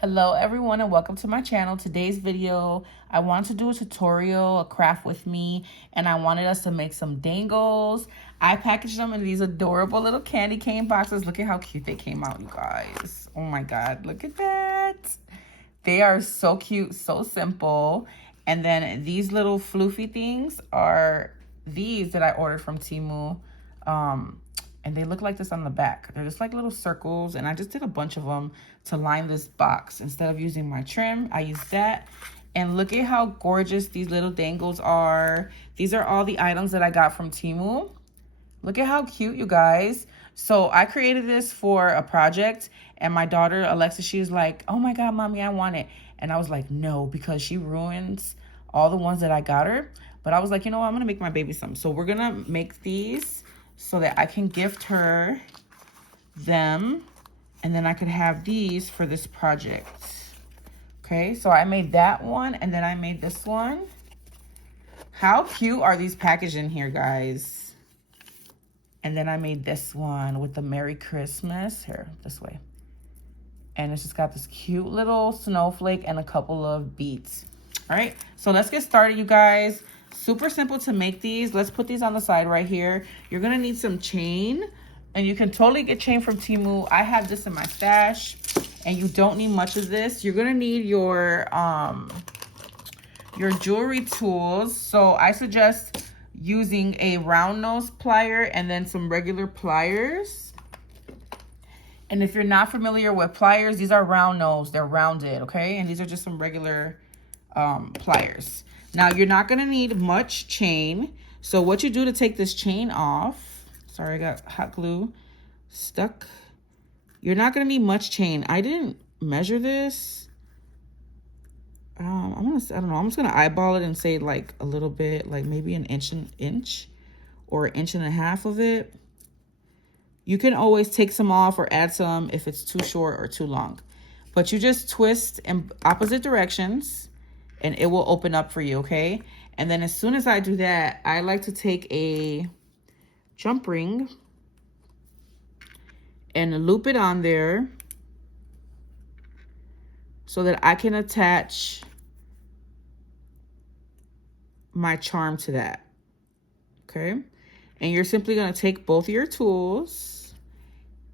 Hello everyone and welcome to my channel. Today's video, I want to do a tutorial, a craft with me, and I wanted us to make some dangles. I packaged them in these adorable little candy cane boxes. Look at how cute they came out, you guys. Oh my God, look at that. They are so cute, so simple. And then these little floofy things are these that I ordered from Temu. And they look like this on the back. They're just like little circles, and I just did a bunch of them to line this box. Instead of using my trim, I used that. And look at how gorgeous these little dangles are. These are all the items that I got from Temu. Look at how cute, you guys. So I created this for a project, and my daughter, Alexa, she's like, oh my God, mommy, I want it. And I was like, no, because she ruins all the ones that I got her. But I was like, you know what, I'm gonna make my baby some. So we're gonna make these so that I can gift her them, and then I could have these for this project. Okay, so I made that one, and then I made this one. How cute are these packaged in here, guys? And then I made this one with the Merry Christmas. Here, this way. And it's just got this cute little snowflake and a couple of beads. All right, so let's get started, you guys. Super simple to make these. Let's put these on the side right here. You're gonna need some chain, and you can totally get chain from Temu. I have this in my stash, and you don't need much of this. You're gonna need your jewelry tools. So I suggest using a round nose plier and then some regular pliers. And if you're not familiar with pliers, these are round nose. They're rounded, okay? And these are just some regular pliers. Now, you're not going to need much chain. So what you do to take this chain off, sorry, I got hot glue stuck. You're not going to need much chain. I didn't measure this. I don't know. I'm just going to eyeball it and say like a little bit, like maybe an inch or an inch and a half of it. You can always take some off or add some if it's too short or too long. But you just twist in opposite directions, and it will open up for you, okay? And then as soon as I do that, I like to take a jump ring and loop it on there so that I can attach my charm to that, okay? And you're simply gonna take both of your tools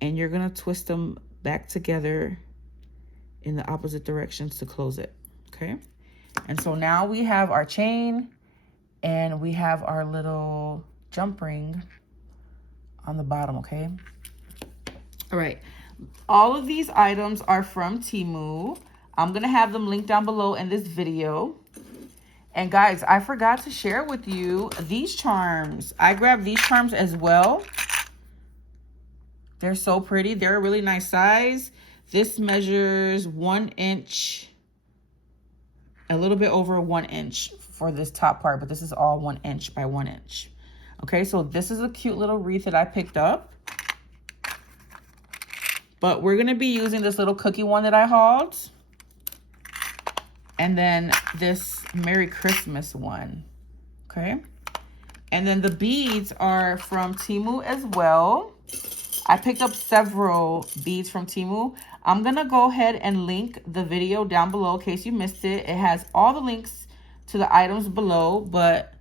and you're gonna twist them back together in the opposite directions to close it, okay? And so now we have our chain and we have our little jump ring on the bottom, okay? All right, all of these items are from Temu. I'm gonna have them linked down below in this video. And guys, I forgot to share with you these charms. I grabbed these charms as well. They're so pretty. They're a really nice size. This measures 1 inch, a little bit over 1 inch for this top part, but this is all 1 inch by 1 inch. Okay, so this is a cute little wreath that I picked up. But we're gonna be using this little cookie one that I hauled. And then this Merry Christmas one, okay? And then the beads are from Temu as well. I picked up several beads from Temu. I'm gonna go ahead and link the video down below in case you missed it. It has all the links to the items below, but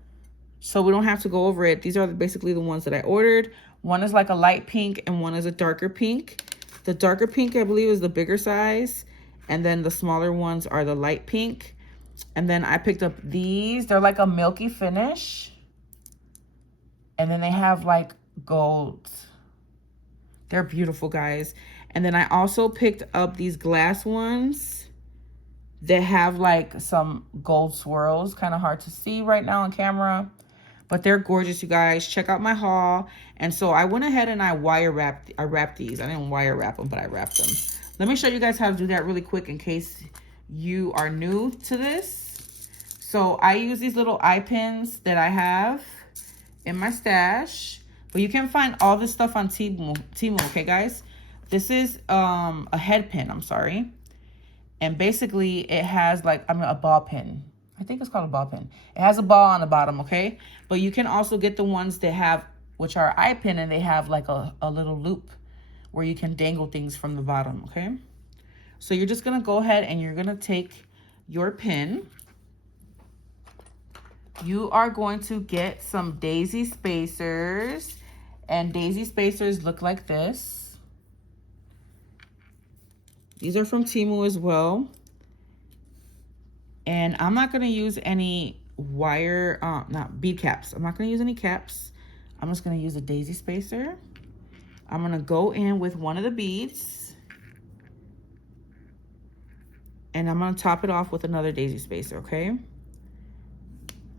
so we don't have to go over it. These are basically the ones that I ordered. One is like a light pink and one is a darker pink. The darker pink, I believe, is the bigger size. And then the smaller ones are the light pink. And then I picked up these. They're like a milky finish. And then they have like gold. They're beautiful, guys. And then I also picked up these glass ones that have like some gold swirls. Kind of hard to see right now on camera, but they're gorgeous, you guys. Check out my haul. And so I went ahead and I wrapped these. I didn't wire wrap them, but I wrapped them. Let me show you guys how to do that really quick in case you are new to this. So I use these little eye pins that I have in my stash. But you can find all this stuff on Temu, okay, guys? This is a head pin, I'm sorry. And basically, it has like, a ball pin. I think it's called a ball pin. It has a ball on the bottom, okay? But you can also get the ones that have, which are eye pin, and they have like a little loop where you can dangle things from the bottom, okay? So you're just gonna go ahead and you're gonna take your pin. You are going to get some daisy spacers, and daisy spacers look like this. These are from Temu as well. And I'm not gonna use any wire, not bead caps. I'm not gonna use any caps. I'm just gonna use a daisy spacer. I'm gonna go in with one of the beads, and I'm gonna top it off with another daisy spacer, okay?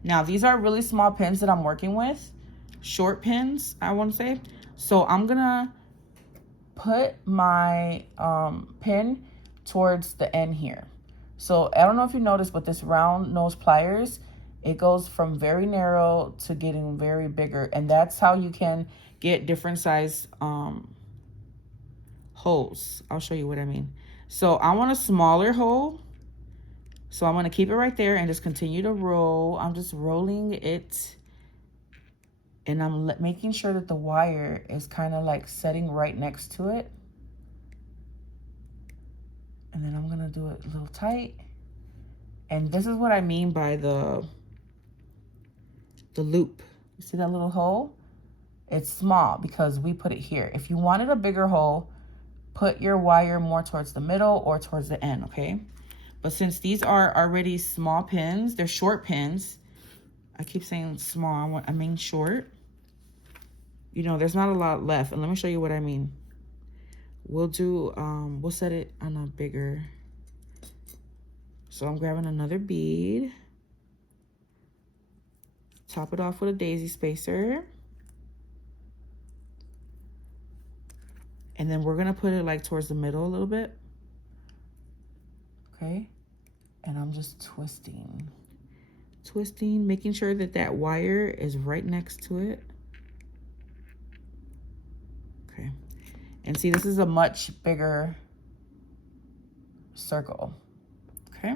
Now, these are really small pins that I'm working with, short pins, I wanna say. So I'm gonna put my pin towards the end here. So I don't know if you noticed, but this round nose pliers, it goes from very narrow to getting very bigger. And that's how you can get different size holes. I'll show you what I mean. So I want a smaller hole. So I'm gonna keep it right there and just continue to roll. I'm just rolling it. And I'm making sure that the wire is kind of like setting right next to it. And then I'm gonna do it a little tight. And this is what I mean by the loop. You see that little hole? It's small because we put it here. If you wanted a bigger hole, put your wire more towards the middle or towards the end, okay? But since these are already small pins, they're short pins. I keep saying small, I mean short. You know, there's not a lot left. And let me show you what I mean. We'll do, we'll set it on a bigger. So I'm grabbing another bead. Top it off with a daisy spacer. And then we're gonna put it like towards the middle a little bit. Okay. And I'm just twisting. Twisting, making sure that that wire is right next to it. Okay. And see, this is a much bigger circle. Okay.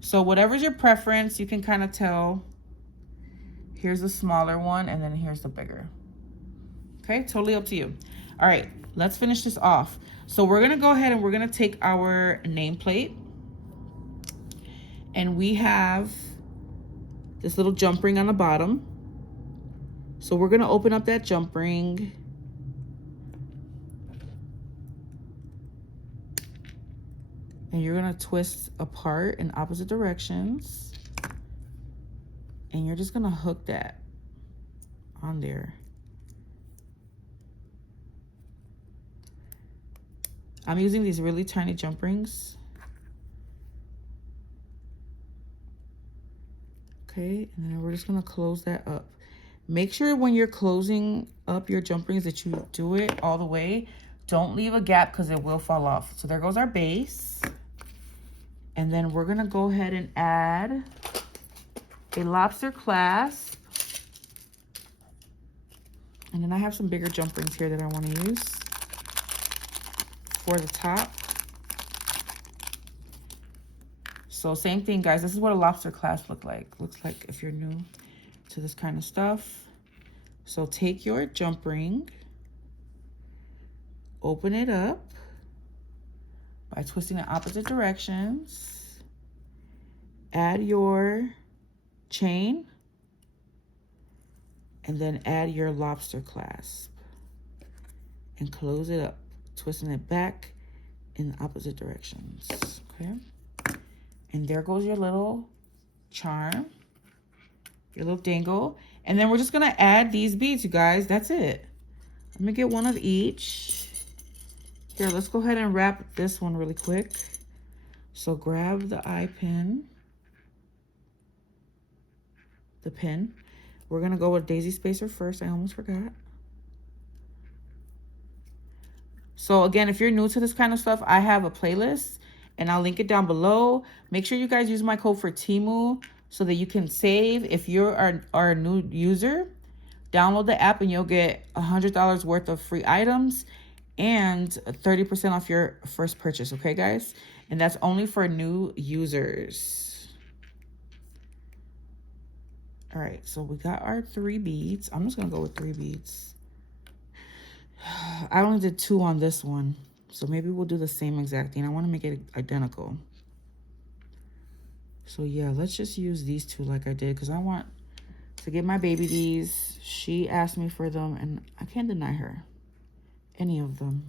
So whatever's your preference, you can kind of tell. Here's the smaller one, and then here's the bigger. Okay, totally up to you. All right, let's finish this off. So we're gonna go ahead and we're gonna take our nameplate, and we have this little jump ring on the bottom. So we're gonna open up that jump ring. And you're gonna twist apart in opposite directions. And you're just gonna hook that on there. I'm using these really tiny jump rings. Okay, and then we're just gonna close that up. Make sure when you're closing up your jump rings that you do it all the way. Don't leave a gap because it will fall off. So there goes our base. And then we're gonna go ahead and add a lobster clasp. And then I have some bigger jump rings here that I want to use for the top. So same thing, guys. This is what a lobster clasp looks like if you're new to this kind of stuff. So take your jump ring, open it up by twisting in opposite directions, add your chain, and then add your lobster clasp and close it up, twisting it back in opposite directions. Okay, and there goes your little charm, your little dangle. And then we're just gonna add these beads, you guys. That's it. Let me get one of each. Here, let's go ahead and wrap this one really quick. So grab the eye pin, the pin. We're gonna go with daisy spacer first. I almost forgot. So again, if you're new to this kind of stuff, I have a playlist and I'll link it down below. Make sure you guys use my code for Temu so that you can save. If you're a new user, download the app and you'll get $100 worth of free items and 30% off your first purchase, okay, guys? And that's only for new users. All right, so we got our 3 beads. I'm just gonna go with 3 beads. I only did 2 on this one. So maybe we'll do the same exact thing. I want to make it identical. So yeah, let's just use these two like I did, because I want to give my baby these. She asked me for them, and I can't deny her any of them.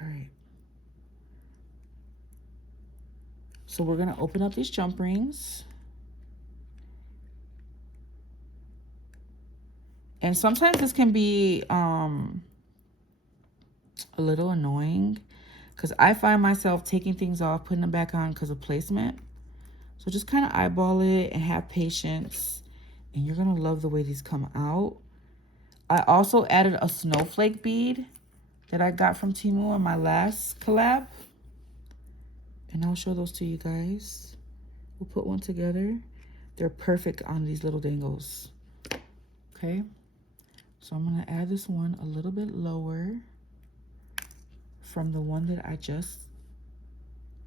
All right. So we're going to open up these jump rings. And sometimes this can be a little annoying, because I find myself taking things off, putting them back on because of placement. So just kind of eyeball it and have patience, and you're going to love the way these come out. I also added a snowflake bead that I got from Temu on my last collab, and I'll show those to you guys. We'll put one together. They're perfect on these little dangles. Okay, so I'm going to add this one a little bit lower from the one that I just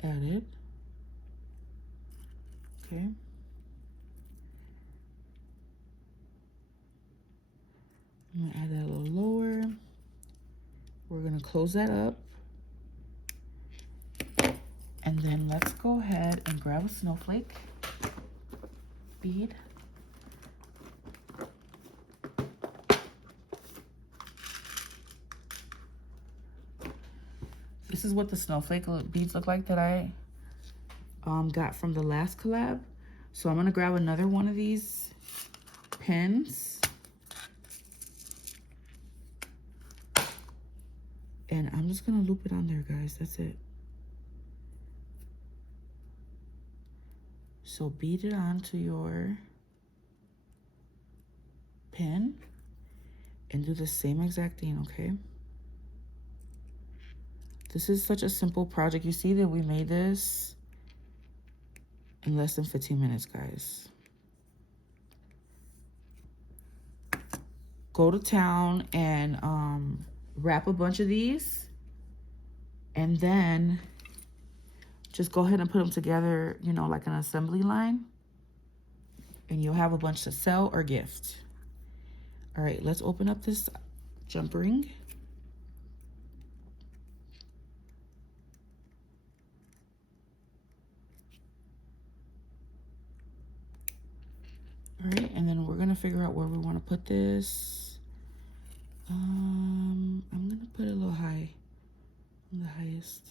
added. Okay. I'm going to add that a little lower. We're going to close that up. And then let's go ahead and grab a snowflake bead. This is what the snowflake beads look like that I got from the last collab. So I'm going to grab another one of these pins. And I'm just going to loop it on there, guys. That's it. So bead it onto your pin and do the same exact thing, okay? This is such a simple project. You see that we made this in less than 15 minutes, guys. Go to town and wrap a bunch of these, and then just go ahead and put them together, you know, like an assembly line, and you'll have a bunch to sell or gift. All right, let's open up this jump ring. All right, and then we're gonna figure out where we want to put this. I'm gonna put it a little high, on the highest.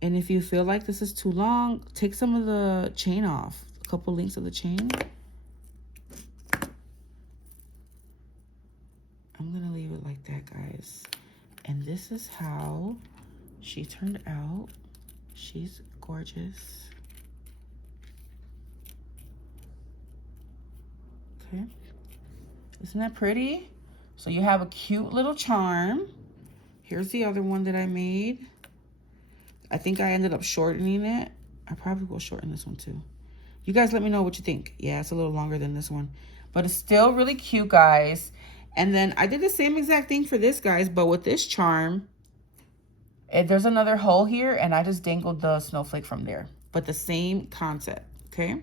And if you feel like this is too long, take some of the chain off, a couple links of the chain. I'm gonna leave it like that, guys. And this is how she turned out. She's gorgeous. Okay, isn't that pretty? So you have a cute little charm. Here's the other one that I made. I think I ended up shortening it. I probably will shorten this one too. You guys let me know what you think. Yeah, it's a little longer than this one, but it's still really cute, guys. And then I did the same exact thing for this, guys, but with this charm, there's another hole here, and I just dangled the snowflake from there. But the same concept, okay?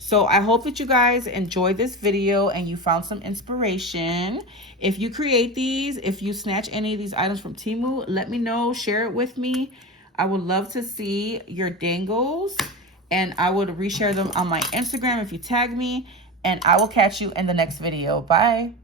So I hope that you guys enjoyed this video and you found some inspiration. If you create these, if you snatch any of these items from Temu, let me know, share it with me. I would love to see your dangles, and I would reshare them on my Instagram if you tag me, and I will catch you in the next video. Bye.